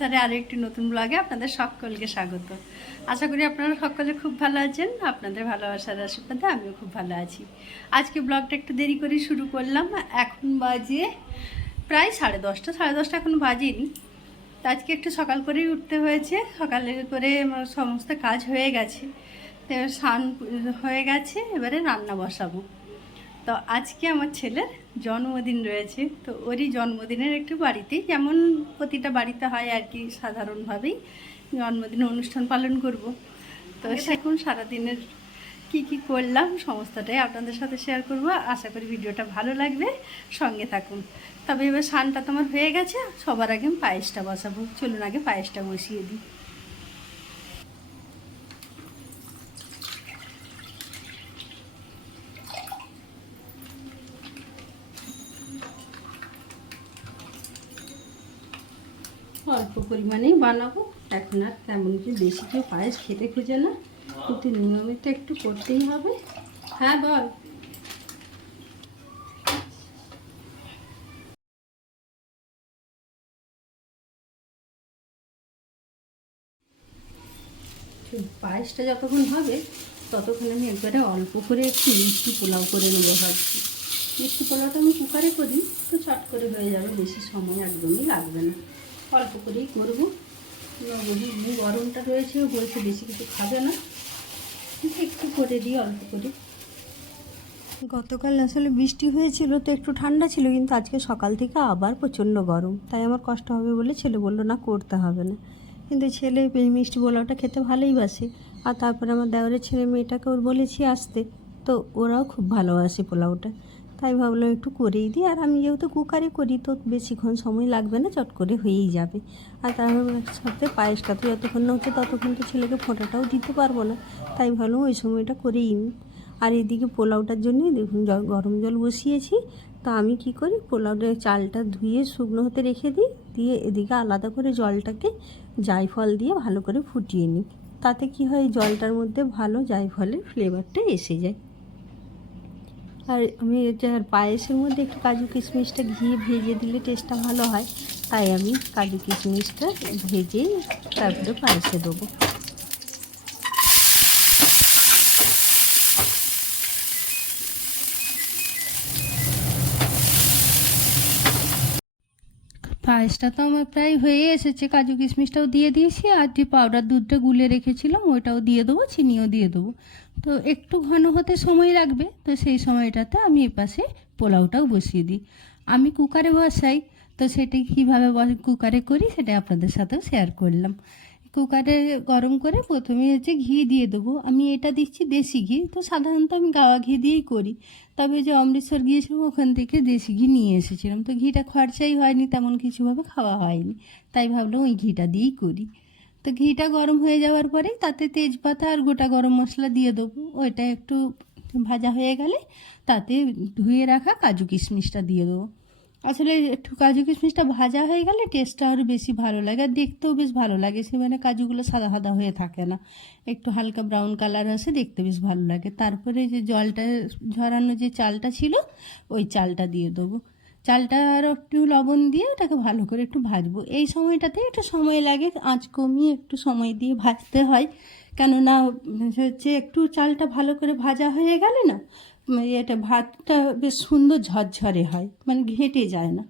সংসারে আরও একটি নতুন ব্লগে আপনাদের সকলকে স্বাগত। আশা করি আপনারা সকলে খুব ভালো আছেন, আপনাদের ভালোবাসার আশীর্বাদে আমিও খুব ভালো আছি। আজকে ব্লগটা একটু দেরি করে শুরু করলাম, এখন বাজে প্রায় সাড়ে দশটা সাড়ে দশটা এখন বাজেনি। তো আজকে একটু সকাল করেই উঠতে হয়েছে, সকালে করে সমস্ত কাজ হয়ে গেছে। তো স্নান হয়ে গেছে, এবারে রান্না বসাবো। তো আজকে আমার ছেলের জন্মদিন রয়েছে। তো ওরই জন্মদিনের একটু বাড়িতেই যেমন প্রতিটা বাড়িতে হয় আর কি সাধারণভাবেই জন্মদিন অনুষ্ঠান পালন করব। তো সেরকম সারাদিনের কি কি করলাম সমস্তটাই আপনাদের সাথে শেয়ার করব। আশা করি ভিডিওটা ভালো লাগবে। সঙ্গে থাকুন। তবে এবার স্নানটা তোমার হয়ে গেছে সবার আগে আমি পায়েসটা বসাবো। চলুন আগে পায়েসটা বসিয়ে দিই। অল্প পরিমাণেই বানাবো। এখন আর তেমন কি বেশি কেউ পায়েস খেতে খুঁজে না। কিন্তু নিয়মিত একটু করতেই হবে। হ্যাঁ বল। পায়েসটা যতক্ষণ হবে, ততক্ষণ আমি একবারে অল্প করে একটু মিষ্টি পোলাও করে নেব ভাবছি। মিষ্টি পোলাওটা আমি কুকারে করি, তো চট করে হয়ে যাবে, বেশি সময় একদমই লাগবে না। অল্প করেই করব। নবজি গরমটা রয়েছে বলছে বেশি কিছু খাবে না। একটু করে দিই, অল্প করে। গতকাল আসলে বৃষ্টি হয়েছিল, তো একটু ঠান্ডা ছিল, কিন্তু আজকে সকাল থেকে আবার প্রচণ্ড গরম। তাই আমার কষ্ট হবে বলে ছেলে বলল, না, করতে হবে না। কিন্তু ছেলে এই মিষ্টি পোলাওটা খেতে ভালোই বাসে। আর তারপরে আমার দেওয়ারের ছেলে মেয়েটাকে ওর বলেছি আসতে, তো ওরাও খুব ভালোবাসে পোলাওটা। তাই ভাবলাম একটু করেই দিই। আর আমি যেহেতু কুকারে করি, তো বেশিক্ষণ সময় লাগবে না, চট করে হয়েই যাবে। আর তার সাথে পায়েসটা তো যতক্ষণ না হচ্ছে ততক্ষণ তো ছেলেকে ফোঁটাটাও দিতে পারব না। তাই ভাবলাম ওই সময়টা করেই নিই। আর এদিকে পোলাওটার জন্যই দেখুন গরম জল বসিয়েছি। তো আমি কি করি, পোলাওটা চালটা ধুয়ে শুকনো হতে রেখে দিই। দিয়ে এদিকে আলাদা করে জলটাকে জায়ফল দিয়ে ভালো করে ফুটিয়ে নিই। তাতে কি হয়, জলটার মধ্যে ভালো জায়ফলের ফ্লেভারটা এসে যায়। আর আমি যার পায়েসের মধ্যে একটু কাজু কিশমিশটা ঘিয়ে ভেজে দিলে টেস্টটা ভালো হয়, তাই আমি কাজু কিশমিশটা ভেজে তারপরে পায়েসে দেবো। পায়েসটা তো আমার প্রায় হয়ে এসেছে, কাজু কিশমিশটাও দিয়ে দিয়েছি, আর যে পাউডার দুধটা গুলে রেখেছিলাম ওইটাও দিয়ে দেবো, চিনিও দিয়ে দেবো। তো একটু ঘন হতে সময় লাগবে, তো সেই সময়টাতে আমি এপাশে পোলাওটাও বসিয়ে দিই। আমি কুকারে বসাই, তো সেটা কীভাবে কুকারে করি সেটা আপনাদের সাথেও শেয়ার করলাম। কুকারে গরম করে প্রথমে হচ্ছে ঘি দিয়ে দেবো। আমি এটা দিচ্ছি দেশি ঘি, তো সাধারণত আমি গাওয়া ঘি দিয়েই করি। তবে যে অমৃতসর গিয়েছিলাম ওখান থেকে দেশি ঘি নিয়ে এসেছিলাম। তো ঘিটা খরচাই হয়নি, তেমন কিছুভাবে খাওয়া হয়নি। তাই ভাবলাম ওই ঘিটা দিয়েই করি। তো ঘিটা গরম হয়ে যাওয়ার পরে তাতে তেজপাতা আর গোটা গরম মশলা দিয়ে দেবো। ওইটা একটু ভাজা হয়ে গেলে তাতে ধুয়ে রাখা কাজু কিশমিশটা দিয়ে দেবো। আসলে একটু কাজু কিশমিশটা ভাজা হয়ে গেলে টেস্টটা আরও বেশি ভালো লাগে। আর দেখতেও বেশ ভালো লাগে। সে মানে কাজুগুলো সাদা সাদা হয়ে থাকে না। একটু হালকা ব্রাউন কালার আসে, দেখতে বেশ ভালো লাগে। তারপরে যে জলটা ঝরানো যে চালটা ছিল, ওই চালটা দিয়ে দেবো। চালটা আর একটু লবণ দিয়ে ওটাকে ভালো করে একটু ভাজবো। এই সময়টাতে একটু সময় লাগে, আঁচ কমিয়ে একটু সময় দিয়ে ভাজতে হয়। কেননা হচ্ছে একটু চালটা ভালো করে ভাজা হয়ে গেলে না, এটা ভাতটা বেশ সুন্দর ঝরঝরে হয় মানে ঘেঁটে যায় না।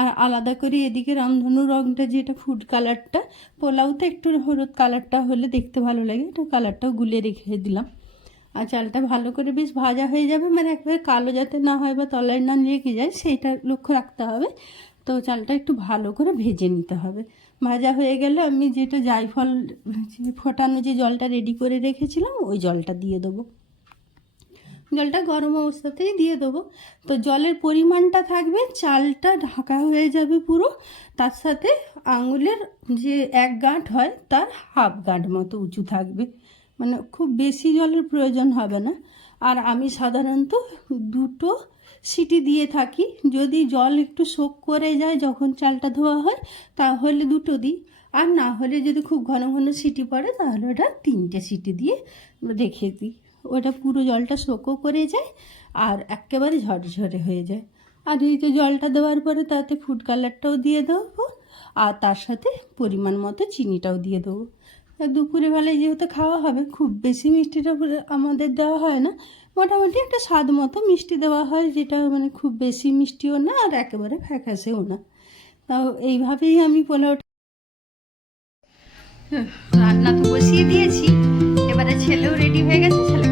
আর আলাদা করে এদিকে রামধনু রঙটা যেটা ফুড কালারটা পোলাওতে একটু হলুদ কালারটা হলে দেখতে ভালো লাগে, এটা কালারটাও গুলে রেখে দিলাম। আর চালটা ভালো করে বেশ ভাজা হয়ে যাবে মানে একবারে কালো যাতে না হয় বা তলায় না লেগে যায়, সেইটা লক্ষ্য রাখতে হবে। তো চালটা একটু ভালো করে ভেজে নিতে হবে। ভাজা হয়ে গেলে আমি যেটা জায়ফল ফোটানো যে জলটা রেডি করে রেখেছিলাম, ওই জলটা দিয়ে দেবো। জলটা গরম অবস্থাতেই দিয়ে দেবো। তো জলের পরিমাণটা থাকবে, চালটা ঢাকা হয়ে যাবে পুরো। তার সাথে আঙুলের যে এক গাঁট হয়, তার হাফ গাঁট মতো উঁচু থাকবে। মানে খুব বেশি জলের প্রয়োজন হবে না। আর আমি সাধারণত দুটো সিটি দিয়ে থাকি। যদি জল একটু শোক করে যায় যখন চালটা ধোয়া হয়, তাহলে দুটো দিই। আর না হলে যদি খুব ঘন ঘন সিটি পড়ে, তাহলে ওটা তিনটে সিটি দিয়ে রেখে দিই। ওটা পুরো জলটা শোকও করে যায় আর একেবারে ঝরঝরে হয়ে যায়। আর এই যে জলটা দেওয়ার পরে তাতে ফুড কালারটাও দিয়ে দেবো, আর তার সাথে পরিমাণ মতো চিনিটাও দিয়ে দেবো। দুপুরে বেলায় যেহেতু খাওয়া হবে, খুব বেশি মিষ্টিটা আমাদের দেওয়া হয় না। মোটামুটি একটা স্বাদ মতো মিষ্টি দেওয়া হয়, যেটা মানে খুব বেশি মিষ্টিও না আর একেবারে ফ্যাকাসেও না। তাও এইভাবেই আমি পোলাওটা রান্না তো বসিয়ে দিয়েছি। এবারে ছেলেও রেডি হয়ে গেছে ছেলেকে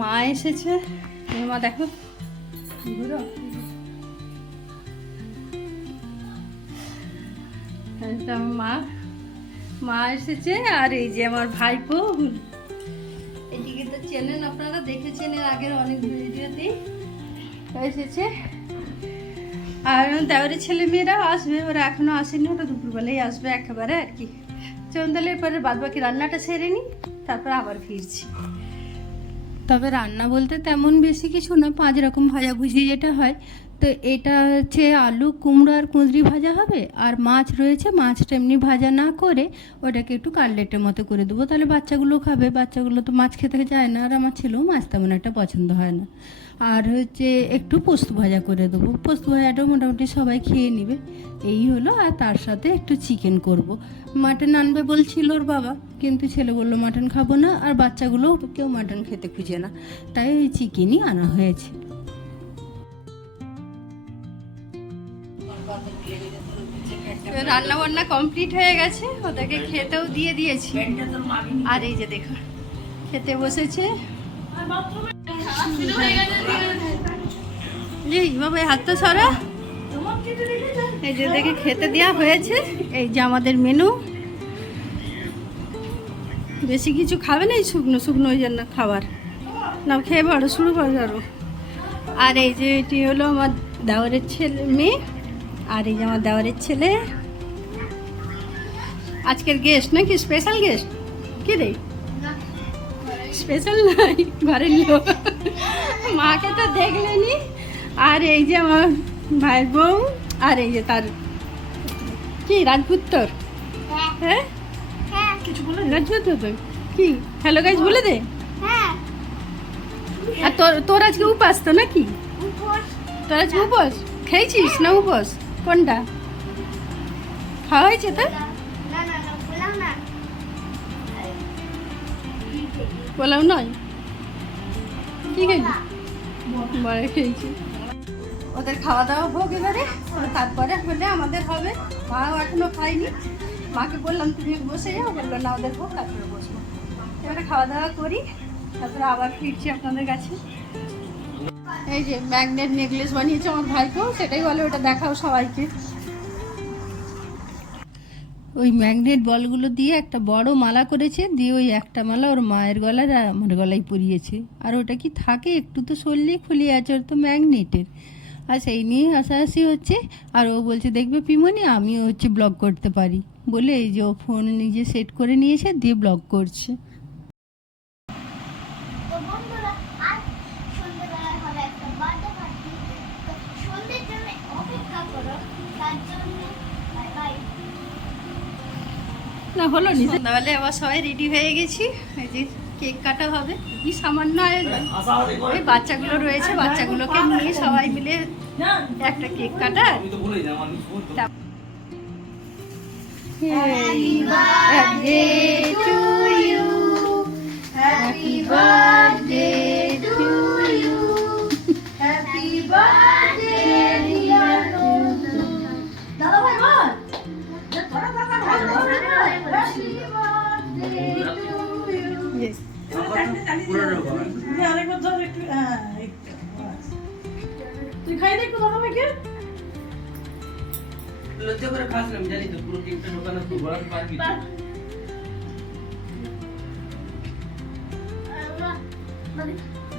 মা এসেছে। মা দেখো। আমার মা। মা এসেছে আর এই যে আমার ভাইপো। এদিকে তো চেনেন আপনারা, দেখেছেন এর আগের অনেক ভিডিওতেই এসেছে। আর দেওয়ারের ছেলে মেয়েরাও আসবে, ওরা এখনও আসেনি, ওরা দুপুরবেলায় আসবে একেবারে আর কি। চলুন তাহলে এরপরে বাদ বাকি রান্নাটা সেরে নিই, তারপর আবার ফিরছি। তবে রান্না বলতে তেমন বেশি কিছু না, পাঁচ রকম ভাজাভুজি যেটা হয়। তো এটা হচ্ছে আলু, কুমড়ো আর কুঁদরি ভাজা হবে, আর মাছ রয়েছে, মাছটা এমনি ভাজা না করে ওটাকে একটু কাটলেটের মতো করে দেবো। তাহলে বাচ্চাগুলো খাবে, বাচ্চাগুলো তো মাছ খেতে যায় না, আর আমার ছেলেও মাছ তেমন একটা পছন্দ হয় না। আর হচ্ছে একটু পোস্ত ভাজা করে দেবো। পোস্ত ভাজাটাও মোটামুটি সবাই খেয়ে নেবে। এই হলো, আর তার সাথে একটু চিকেন করব। মাটন আনবে বলছিল ওর বাবা, কিন্তু ছেলে বলল মাটন খাব না, আর বাচ্চাগুলো কেউ মাটন খেতে খুঁজে না। তাই ওই চিকেনই আনা হয়েছে। রান্না বান্না কমপ্লিট হয়ে গেছে, ওদেরকে খেতেও দিয়ে দিয়েছি। আর এই যে দেখো খেতে বসেছে। বাবা হাত তো সরা। এই যে দেখে খেতে দেওয়া হয়েছে। এই যে আমাদের মেনু। বেশি কিছু খাবে না এই শুকনো শুকনো ওই জন্য খাবার। না খেয়ে বড় শুরু করে আরও। আর এই যে এটি হলো আমার দেওয়ারের ছেলে মেয়ে। আর এই যে আমার দেওয়ারের ছেলে। আজকের গেস্ট নাকি? স্পেশাল গেস্ট কি রে? স্পেশাল নাই ঘরের লোক। মাকে তো দেখলেনি। আর এই যে আমার ভাই বউ, আর এই যে তার কি, রাজপুত্তর? হ্যাঁ? রাজপুত্তর? কি? হ্যালো গাইজ বলে দে। আর তোর তোর আজকে উপাস তো নাকি? তোর আজকে উপোস? খেয়েছিস না উপোস? কোনটা? খাওয়া হয়েছে তো পোলাও নয়? কি খেয়েছি খেয়েছি। ওদের খাওয়া দাওয়া হোক এবারে, তারপরে হলে আমাদের হবে। মাও এখনও খাইনি মাকে বললাম, তুমি বসে যাও। বলল, না, ওদের হোক, তারপরে বসবো। এবারে খাওয়া দাওয়া করি, তারপরে আবার ফিরছি আপনাদের কাছে। এই যে ম্যাগনেট নেকলেস বানিয়েছে আমার ভাইকেও সেটাই বলে, ওটা দেখাও সবাইকে। ওই ম্যাগনেট বলগুলো দিয়ে একটা বড় মালা করেছে, দিয়ে ওই একটা মালা ওর মায়ের গলার আমার গলায় পরিয়েছে। আর ওটা কি থাকে? একটু তো সরলেই খুলে আছে, ওর তো ম্যাগনেটের আর সেই নিয়ে হাসাহাসি হচ্ছে। আর ও বলছে, দেখবে পিমনি? আমিও হচ্ছে ব্লগ করতে পারি। বলে এই যে ও ফোন নিজে সেট করে নিয়েছে, দিয়ে ব্লগ করছে তো বন্ধুরা আজ সন্ধ্যেবেলায় হবে একটা বার্থডে পার্টি তো সন্ধ্যের জন্য অপেক্ষা করো তার জন্য বাই বাই না হলো নি? তাহলে আবার সবাই রেডি হয়ে গেছি। এই যে কেক কাটা হবে। খুবই সামান্য আয়োজন। ওই বাচ্চাগুলো রয়েছে বাচ্চাগুলোকে নিয়ে সবাই মিলে একটা কেক কাটা। Happy birthday to you. Happy birthday তুই খাই দে একটু দাদা ভাইকে লজ্জা করে খাস না জানি তো পুরো কেকটা ঢোকানো তুই বড় পারবি।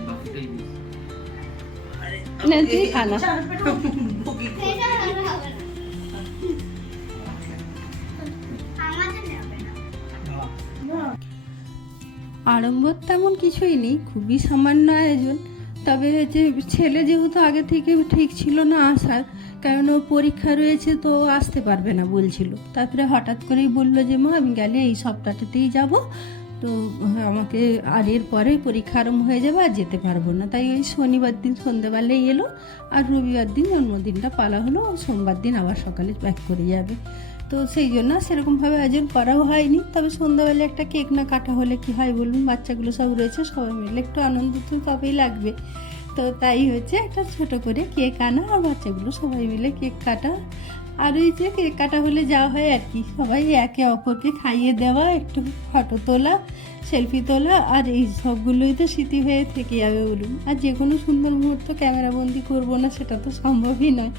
বাকিটাই। না তুই খা আড়ম্বর তেমন কিছুই নেই, খুবই সামান্য আয়োজন। তবে হচ্ছে ছেলে যেহেতু আগে থেকে ঠিক ছিল না আসার, কারণ ও পরীক্ষা রয়েছে তো আসতে পারবে না বলছিল। তারপরে হঠাৎ করেই বলল যে, মা, আমি গেলে এই সপ্তাহটাতেই যাব। তো আমাকে আর এর পরে পরীক্ষা আরম্ভ হয়ে যাবে, আর যেতে পারব না। তাই ওই শনিবার দিন সন্ধেবেলায় এলো, আর রবিবার দিন জন্মদিনটা পালা হলো। সোমবার দিন আবার সকালে ব্যাক করে যাবে। তো সেই জন্য সেরকমভাবে আয়োজন করাও হয়নি। তবে সন্ধ্যাবেলা একটা কেক না কাটা হলে কি হয় বলুন? বাচ্চাগুলো সব রয়েছে, সবাই মিলে একটু আনন্দ তো তবেই লাগবে। তো তাই হচ্ছে একটা ছোট করে কেক আনা আর বাচ্চাগুলো সবাই মিলে কেক কাটা। আর ওই যে কেক কাটা হলে যাওয়া হয় আর কি সবাই একে অপরকে খাইয়ে দেওয়া একটু ফটো তোলা সেলফি তোলা আর এই সবগুলোই তো স্মৃতি হয়ে থেকে যাবে বলুন আর যে কোনো সুন্দর মুহূর্ত ক্যামেরাবন্দি করব না সেটা তো সম্ভবই নয়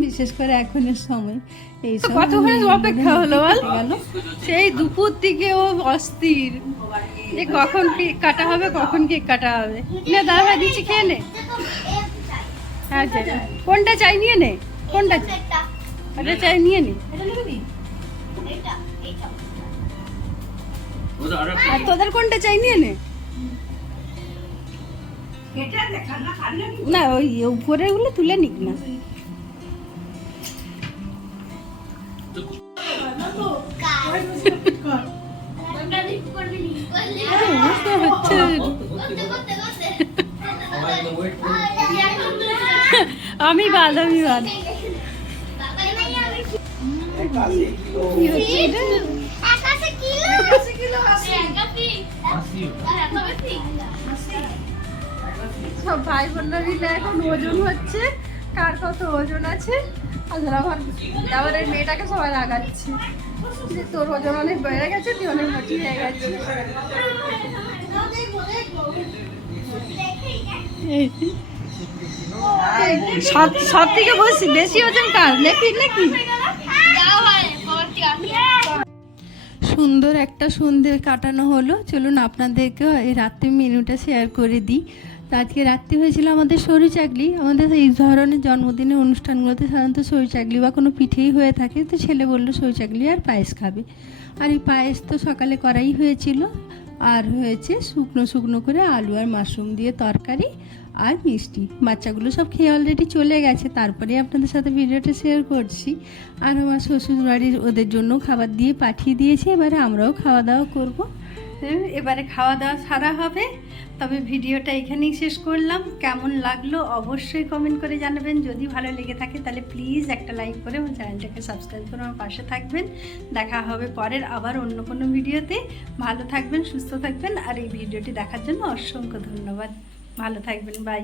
বিশেষ করে এখনের সময় এই সব কতক্ষণ অপেক্ষা হলো বল? সেই দুপুর থেকে ও অস্থির যে কখন কেক কাটা হবে কখন কেক কাটা হবে না দাদা ভাই দিচ্ছি খেয়ে নে আচ্ছা কোনটা চাই নিয়ে নে কোনটা চাই এটা চাই নিয়ে নে। আরও তোদের কোনটা চাই নিয়ে নে। না ওই উপরে গুলো তুলে নিক না। আমি বাদ আমি বাদ। সব ভাই বোনরা মিলে এখন ওজন হচ্ছে, কার কত ওজন আছে? আর আমার দেওয়ারের মেয়েটাকে সবাই লাগাচ্ছে। তোর ওজন অনেক বেড়ে গেছে, তুই অনেক মোটি হয়ে গেছিস। সব থেকে বেশি বেশি ওজন কার? লেপি নাকি? সুন্দর একটা সন্ধে কাটানো হলো। চলুন আপনাদেরকে এই রাত্রি মেনুটা শেয়ার করে দিই। তো আজকে রাত্রি হয়েছিল আমাদের সরু চাকলি। আমাদের এই ধরনের জন্মদিনের অনুষ্ঠানগুলোতে সাধারণত সরু চাকলি বা কোনো পিঠেই হয়ে থাকে। তো ছেলে বলল, সরু চাকলি আর পায়েস খাবে। আর এই পায়েস তো সকালে করাই হয়েছিল। আর হয়েছে শুকনো শুকনো করে আলু আর মাশরুম দিয়ে তরকারি। আর মিষ্টি। বাচ্চাগুলো সব খেয়ে অলরেডি চলে গেছে তারপরে আপনাদের সাথে ভিডিওটা শেয়ার করছি। আর আমার শ্বশুর বাড়ির ওদের জন্য খাবার দিয়ে পাঠিয়ে দিয়েছে এবারে আমরাও খাওয়া দাওয়া করব। হ্যাঁ, এবারে খাওয়া দাওয়া সারা হবে তবে ভিডিওটা এখানেই শেষ করলাম। কেমন লাগল অবশ্যই কমেন্ট করে জানাবেন। যদি ভালো লেগে থাকে তাহলে প্লিজ একটা লাইক করে আমার চ্যানেলটাকে সাবস্ক্রাইব করে আমার পাশে থাকবেন। দেখা হবে পরের আবার অন্য কোনো ভিডিওতে। ভালো থাকবেন সুস্থ থাকবেন আর এই ভিডিওটি দেখার জন্য অসংখ্য ধন্যবাদ। ভালো থাকবেন বাই